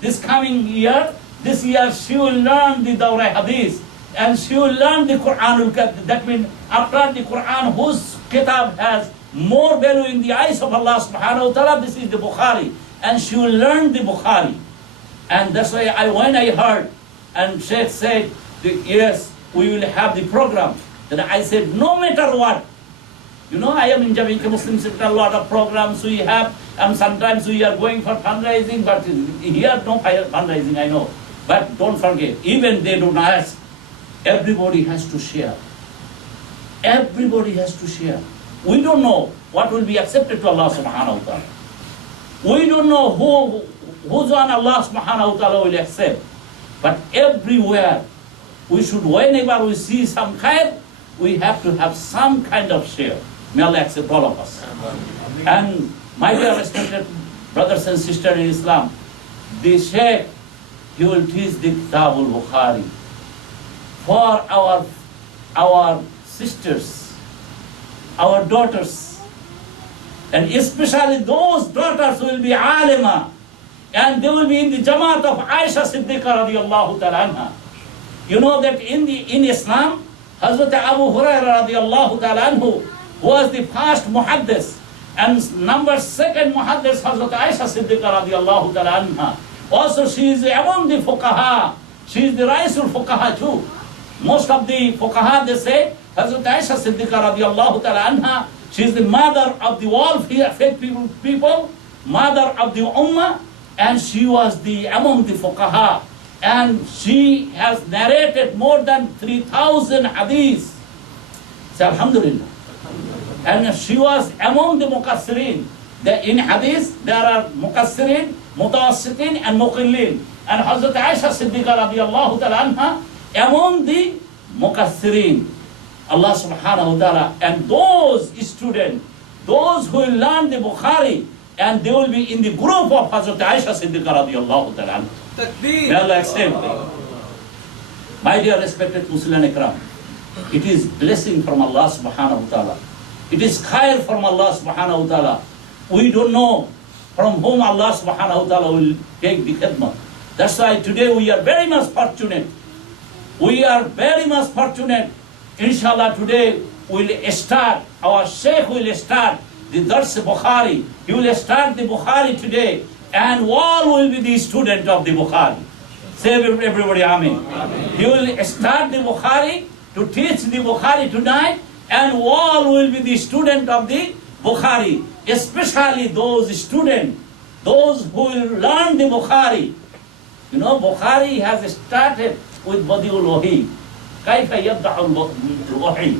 this coming year, this year she will learn the Dawra Hadith. And she will learn the Quran. That means after the Quran, whose kitab has more value in the eyes of Allah subhanahu wa ta'ala, this is the Bukhari. And she will learn the Bukhari. And that's why when I heard, and Sheikh said, yes, we will have the program. Then I said, no matter what, you know, I am in Jamaica Muslim Center, a lot of programs we have, and sometimes we are going for fundraising, but here no fundraising, I know. But don't forget, even they don't ask, everybody has to share. Everybody has to share. We don't know what will be accepted to Allah subhanahu wa ta'ala. We don't know who's on Allah subhanahu wa ta'ala will accept. But everywhere, we should, whenever we see some khair, we have to have some kind of share. May Allah accept all of us. And my dear respected brothers and sisters in Islam, the Shaykh, he will teach the Kitab al-Bukhari for our sisters, our daughters, and especially those daughters who will be alima, and they will be in the Jamaat of Aisha Siddiqa radiallahu ta'ala anha. You know that in Islam, Hazrat Abu Hurairah radiallahu ta'ala anhu was the first muhaddis, and number second muhaddis Hazrat Aisha Siddiqa radiallahu ta'ala anha. Also she is among the fuqaha. She is the Raisul fuqaha too. Most of the fuqaha, they say, Hazrat Aisha Siddiqa radiallahu ta'ala anha, she is the mother of the all faith people, mother of the ummah, and she was among the fuqaha. And she has narrated more than 3,000 hadiths. So alhamdulillah. And she was among the muqassirin. In hadith, there are muqassirin, mutawassitin, and muqillin. And Hazrat Aisha Siddiqa radiallahu ta'ala anha, among the muqassirin. Allah subhanahu wa ta'ala. And those students, those who will learn the Bukhari, and they will be in the group of Hazrat Aisha Siddiqa radiallahu ta'ala anha. May Allah accept. My dear respected Muslim Ikram, it is blessing from Allah subhanahu wa ta'ala. It is khair from Allah subhanahu wa ta'ala. We don't know from whom Allah subhanahu wa ta'ala will take the khidmah. That's why today we are very much fortunate. We are very much fortunate. Inshallah today we'll start, our Shaykh will start the Dars Bukhari. He will start the Bukhari today. And all will be the student of the Bukhari. Say everybody, Amen. He will start the Bukhari to teach the Bukhari tonight, and all will be the student of the Bukhari. Especially those students, those who will learn the Bukhari. You know, Bukhari has started with Badiul Wahi. Kaifa yabda'ul Wahi.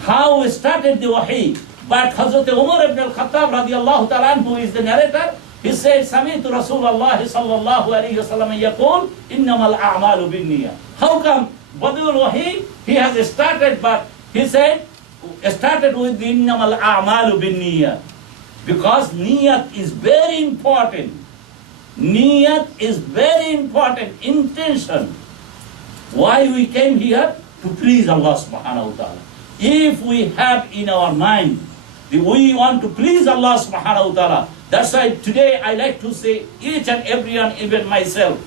How started the Wahi. But Hazrat Umar ibn al-Khattab radiallahu ta'ala anhu, who is the narrator, he said, Sami'tu Rasulullah sallallahu alayhi wa sallam yaqul, innamal a'malu bin niyyah. How come Badiul Wahi, he has started, but he said, started with the innamal a'malu bin niyyah. Because niyat is very important. Niyat is very important. Intention. Why we came here? To please Allah subhanahu wa ta'ala. If we have in our mind, we want to please Allah subhanahu wa ta'ala. That's why today I like to say each and everyone, even myself,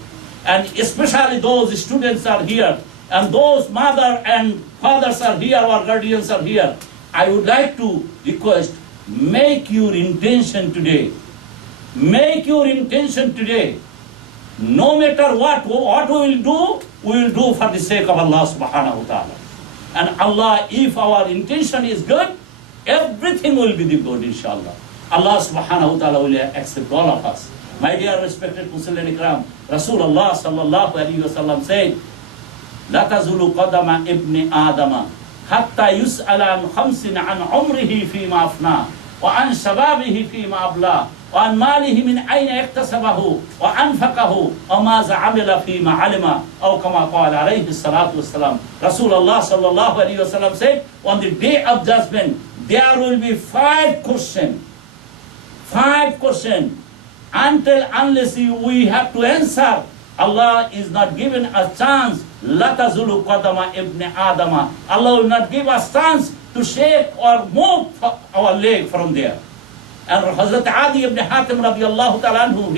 and especially those students are here, and those mother and fathers are here, our guardians are here. I would like to request, make your intention today. Make your intention today. No matter what we will do for the sake of Allah subhanahu wa ta'ala. And Allah, if our intention is good, everything will be good, inshallah. Allah subhanahu wa ta'ala will accept all of us. My dear respected Muslim Ikram, Rasulullah sallallahu alayhi wa sallam said, La tazulu qadama ibni Adama, hatta yus'ala an khamsin an umrihi fima afna, wa an shababihi fima abla, wa an malihi min ayna iktasabahu, wa anfaqahu, wa maza amila fima alima, aw kama qala alayhi salatu wassalam. Rasulullah sallallahu alayhi wa sallam said, on the day of judgment, there will be 5 questions. 5 questions. Unless we have to answer, Allah is not given a chance. La tazulu qadama ibn Adama. Allah will not give us chance to shake or move our leg from there. And Hazrat Adi ibn Hatim radiallahu ta'ala anhu,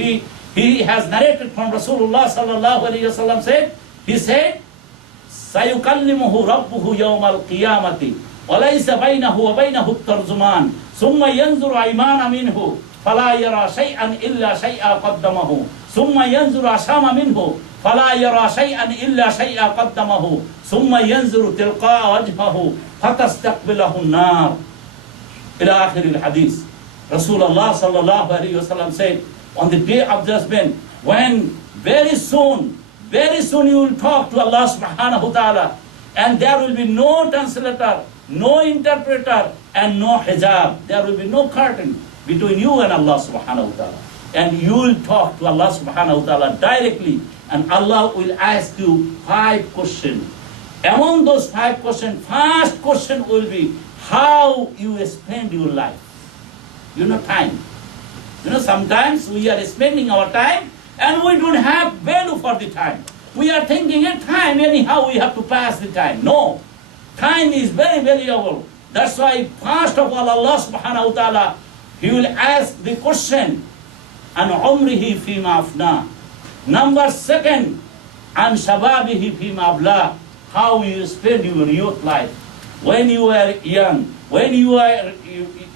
he has narrated from Rasulullah sallallahu alayhi wa sallam said, he said, سَيُكَلِّمُهُ رَبُّهُ يَوْمَ الْقِيَامَةِ وَلَيْسَ بَيْنَهُ وَبَيْنَهُ التَّرْجُمَانِ ثُمَّ يَنْظُرُ أَيْمَانَ مِنْهُ فَلَا يَرَى شَيْئًا إِلَّا شَيْئًا قَدَّمَهُ ثُمَّ يَنْظُرُ أَشَامَ مِنْهُ فَلَا يَرَى شَيْئًا إِلَّا شَيْئًا قَدَّمَهُ ثُمَّ يَنْظُرُ تِلْقَاءَ وَجْهَهُ فَتَسْتَقْبِلَهُ النَّارُ إلى آخر الحديث. Rasulullah sallallahu alayhi wa sallam said, on the day of judgment, when very soon you will talk to Allah subhanahu wa ta'ala, and there will be no translator, no interpreter, and no hijab. There will be no curtain between you and Allah subhanahu wa ta'ala. And you will talk to Allah subhanahu wa ta'ala directly, and Allah will ask you 5 questions. Among those 5 questions, first question will be how you spend your life. You know, time. You know, sometimes we are spending our time and we don't have value for the time. We are thinking at time, anyhow we have to pass the time. No. Time is very valuable. That's why first of all Allah subhanahu wa ta'ala, He will ask the question, an umrihi fima afna. Number 2, an shababihi fima abla. How you spend your youth life. When you are young, when you are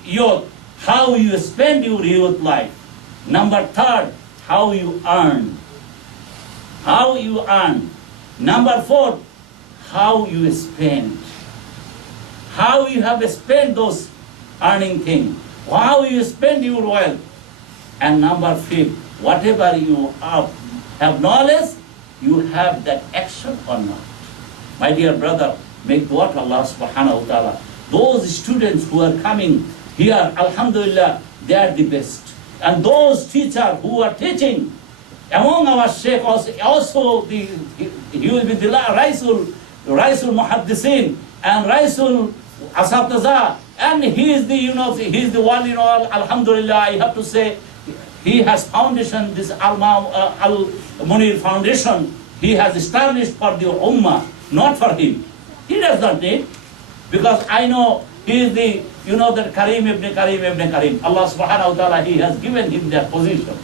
youth, how you spend your youth life. Number 3, how you earn. How you earn. Number 4, how you spend. How you have spent those earning things. How you spend your wealth. And number 5, whatever you have knowledge, you have that action or not. My dear brother, make dua to Allah subhanahu wa ta'ala. Those students who are coming here, alhamdulillah, they are the best. And those teachers who are teaching, among our sheikh also he will be the Raisul Muhaddisin and Raisul Asabtaza, and he is the, he is the one, alhamdulillah, I have to say, he has foundation, this Al-Munir Foundation, he has established for the Ummah, not for him. He does not need, because I know he is the, that Karim ibn Karim. Allah subhanahu wa ta'ala, He has given him that position.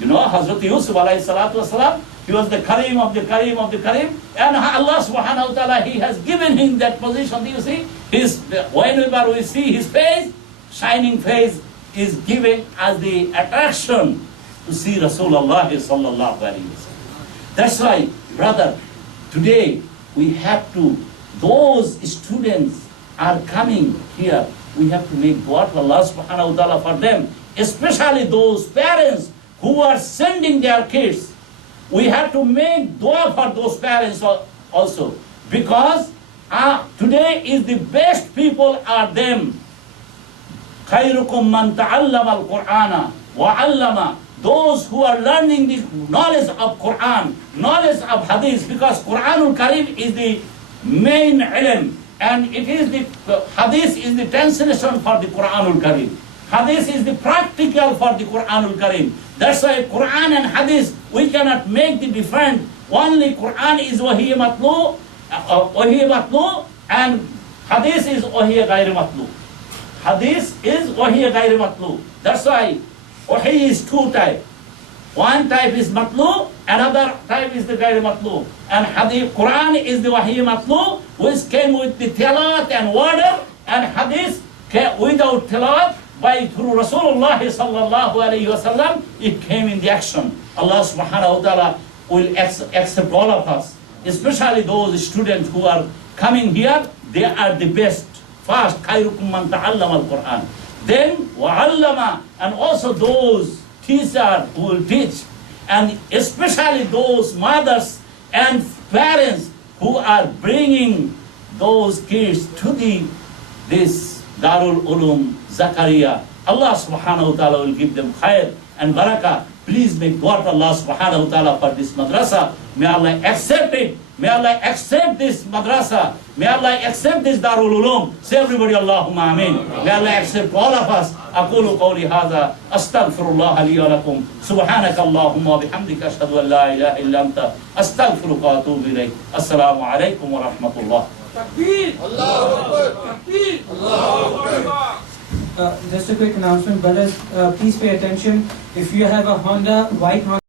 Hazrat Yusuf alayhi salatu wasalam, he was the Karim of the Karim of the Karim, and Allah subhanahu wa ta'ala, He has given him that position. Do you see? Whenever we see his face, shining face is giving us the attraction to see Rasulullah sallallahu alayhi wa sallam. That's why, brother, today we have to, those students are coming here, we have to make dua to Allah subhanahu wa ta'ala for them, especially those parents who are sending their kids. We have to make dua for those parents also, because today is the best people are them. خَيْرُكُمْ مَنْ تَعَلَّمَ الْقُرْآنَ وَعَلَّمَ. Those who are learning the knowledge of Quran, knowledge of Hadith, because Quranul Karim is the main ilm, and it is the Hadith is the translation for the Quranul Karim. Hadith is the practical for the Quranul Karim. That's why Quran and Hadith, we cannot make the difference. Only Quran is wahiy matlu, and Hadith is wahiy ghair matlu. Hadith is wahiy ghair matlu. That's why wahiy is 2 types. One type is matlu, another type is the ghair matlu. And Hadith, Quran is the wahiy matlu, which came with the tilawat and water, and Hadith came without tilawat, through Rasulullah sallallahu alayhi wa sallam, it came in the action. Allah subhanahu wa ta'ala will accept all of us, especially those students who are coming here, they are the best. First, khairukum man ta'allama al-Quran. Then, wa'allama, and also those teachers who will teach, and especially those mothers and parents who are bringing those kids to this Darul Ulum Zakaria. Allah subhanahu wa ta'ala will give them khair and barakah. Please make dua to Allah subhanahu wa ta'ala for this madrasa. May Allah accept it. May Allah accept this madrasa. May Allah accept this Darul Ulum. Say everybody Allahumma ameen. May Allah accept all of us. أقول قولي هذا أستغفر الله لي ولكم سبحانك اللهم وبحمدك أشهد أن لا إله إلا أنت أستغفرك وأتوب إليك. السلام عليكم ورحمة الله. Takbir! Allahu Akbar! Takbir! Allahu Akbar! just a quick announcement, brothers, please pay attention. If you have a Honda, white Honda